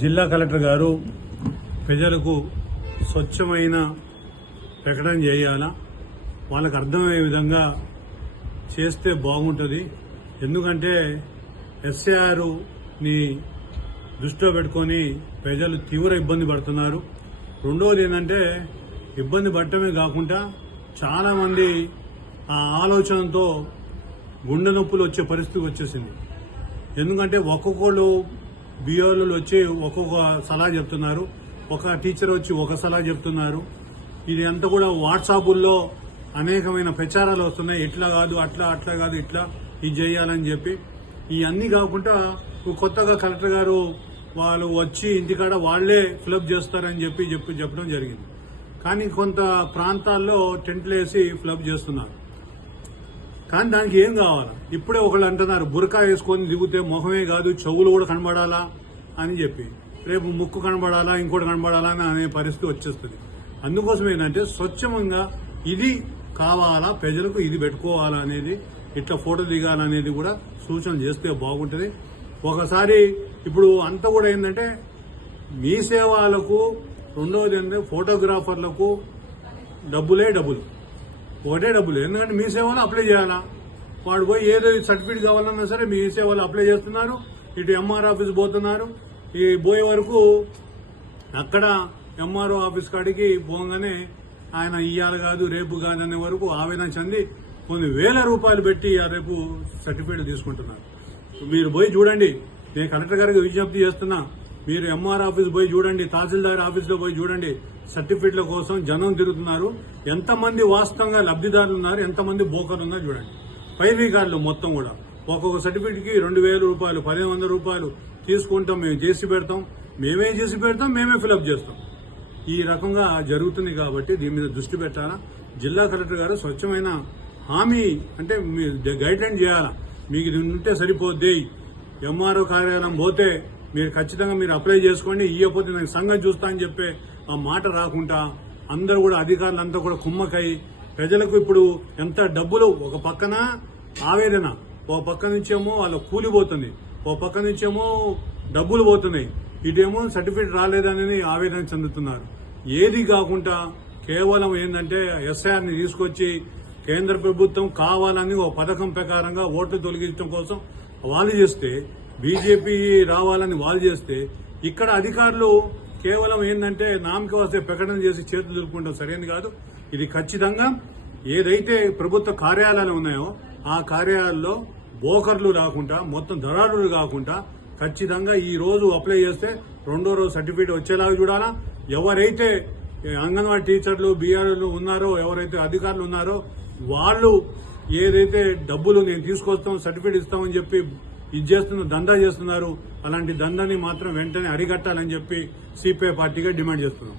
జిల్లా కలెక్టర్ గారు ప్రజలకు స్వచ్ఛమైన ప్రకటన చేయాలా, వాళ్ళకు అర్థమయ్యే విధంగా చేస్తే బాగుంటుంది. ఎందుకంటే ఎస్ఐఆర్ని దృష్టిలో పెట్టుకొని ప్రజలు తీవ్ర ఇబ్బంది పడుతున్నారు. రెండోది ఏంటంటే ఇబ్బంది పడటమే కాకుండా చాలా మంది ఆ ఆలోచనతో గుండె నొప్పులు వచ్చే పరిస్థితి వచ్చేసింది. ఎందుకంటే ఒక్కొక్కళ్ళు బిఓలు వచ్చి ఒక్కొక్క సలహా చెప్తున్నారు, ఒక టీచర్ వచ్చి ఒక సలహా చెప్తున్నారు. ఇది అంతా కూడా వాట్సాపుల్లో అనేకమైన ప్రచారాలు వస్తున్నాయి. ఇట్లా కాదు, అట్లా కాదు, ఇట్లా ఇది చేయాలని చెప్పి. ఇవన్నీ కాకుండా కొత్తగా కలెక్టర్ గారు వాళ్ళు వచ్చి ఇంటికాడ వాళ్లే ఫిలప్ చేస్తారని చెప్పడం జరిగింది. కానీ కొంత ప్రాంతాల్లో టెంట్లు వేసి ఫిలప్ చేస్తున్నారు. కానీ దానికి ఏం కావాలా? ఇప్పుడే ఒకళ్ళు అంటున్నారు బురకా వేసుకొని దిగితే మొహమే కాదు చెవులు కూడా కనబడాలా అని చెప్పి, రేపు ముక్కు కనబడాలా ఇంకోటి కనబడాలా అని అనే పరిస్థితి వచ్చేస్తుంది. అందుకోసం ఏంటంటే స్వచ్ఛంగా ఇది కావాలా, ప్రజలకు ఇది పెట్టుకోవాలా అనేది, ఇట్లా ఫోటో దిగాలనేది కూడా సూచన చేస్తే బాగుంటుంది. ఒకసారి ఇప్పుడు అంతా కూడా ఏంటంటే మీ సేవలకు, రెండవది ఏంటంటే ఫోటోగ్రాఫర్లకు ఒకటే డబ్బులు. ఎందుకంటే మీ సేవలు అప్లై చేయాలా, వాడు పోయి ఏదో సర్టిఫికేట్ కావాలన్నా సరే మీ సేవలు అప్లై చేస్తున్నారు, ఇటు ఎంఆర్ ఆఫీస్ పోతున్నారు. ఈ పోయే వరకు అక్కడ ఎంఆర్ఓ ఆఫీస్ కాడికి పోగానే ఆయన ఇయ్యాలి కాదు రేపు కాదు అనే వరకు ఆవేదన చెంది కొన్ని వేల రూపాయలు పెట్టి రేపు సర్టిఫికేట్ తీసుకుంటున్నారు. మీరు పోయి చూడండి, నేను కలెక్టర్ గారికి విజ్ఞప్తి చేస్తున్నా, మీరు ఎంఆర్ ఆఫీస్ పోయి చూడండి, తహసీల్దార్ ఆఫీస్ లో పోయి చూడండి. సర్టిఫికేట్ల కోసం జనం తిరుగుతున్నారు. ఎంతమంది వాస్తవంగా లబ్దిదారులు ఉన్నారు, ఎంతమంది బోకర్లు ఉన్నారు చూడండి. పైరీకారులు మొత్తం కూడా ఒక్కొక్క సర్టిఫికేట్ కి 2,000 రూపాయలు 1,100 రూపాయలు తీసుకుంటాం. మేము చేసి పెడతాం, మేమే ఫిలప్ చేస్తాం. ఈ రకంగా జరుగుతుంది. కాబట్టి దీని మీద దృష్టి పెట్టాలా. జిల్లా కలెక్టర్ గారు స్వచ్ఛమైన హామీ అంటే గైడ్ లైన్ చేయాలా. మీకు ఇది ఉంటే సరిపోద్ది, ఎంఆర్ఓ కార్యాలయం పోతే మీరు ఖచ్చితంగా మీరు అప్లై చేసుకోండి, ఇవ్వకపోతే నాకు సంగతి చూస్తా అని చెప్పే ఆ మాట రాకుండా అందరూ కూడా అధికారులంతా కూడా కుమ్మకై ప్రజలకు ఇప్పుడు ఎంత డబ్బులు, ఒక పక్కన ఆవేదన, ఒక పక్క నుంచేమో వాళ్ళ కూలి పోతుంది, ఒక పక్క నుంచేమో డబ్బులు పోతున్నాయి, ఇటేమో సర్టిఫికేట్ రాలేదని ఆవేదన చెందుతున్నారు. ఏది కాకుండా కేవలం ఏంటంటే ఎస్ఐఆర్ని తీసుకొచ్చి కేంద్ర ప్రభుత్వం కావాలని ఒక పథకం ప్రకారంగా ఓట్లు తొలగించడం కోసం వాళ్ళు చేస్తే, బీజేపీ రావాలని వాళ్ళు చేస్తే, ఇక్కడ అధికారులు కేవలం ఏంటంటే నామకి వస్తే ప్రకటన చేసి చేతులు దులుపుకుంటాం సరైనది కాదు. ఇది ఖచ్చితంగా ఏదైతే ప్రభుత్వ కార్యాలయాలు ఉన్నాయో ఆ కార్యాలయాల్లో బోకర్లు రాకుండా, మొత్తం దళారులు కాకుండా ఖచ్చితంగా ఈ రోజు అప్లై చేస్తే రెండో రోజు సర్టిఫికేట్ వచ్చేలాగా చూడాలా. ఎవరైతే అంగన్వాడీ టీచర్లు బీఆర్లు ఉన్నారో, ఎవరైతే అధికారులు ఉన్నారో వాళ్ళు ఏదైతే డబ్బులు నేను తీసుకొస్తాం సర్టిఫికేట్ ఇస్తామని చెప్పి దందా చేస్తున్నారు, అలాంటి దందాన్ని మాత్రం వెంటనే అరికట్టాలని చెప్పి సిపిఐ పార్టీగా డిమాండ్ చేస్తున్నాం.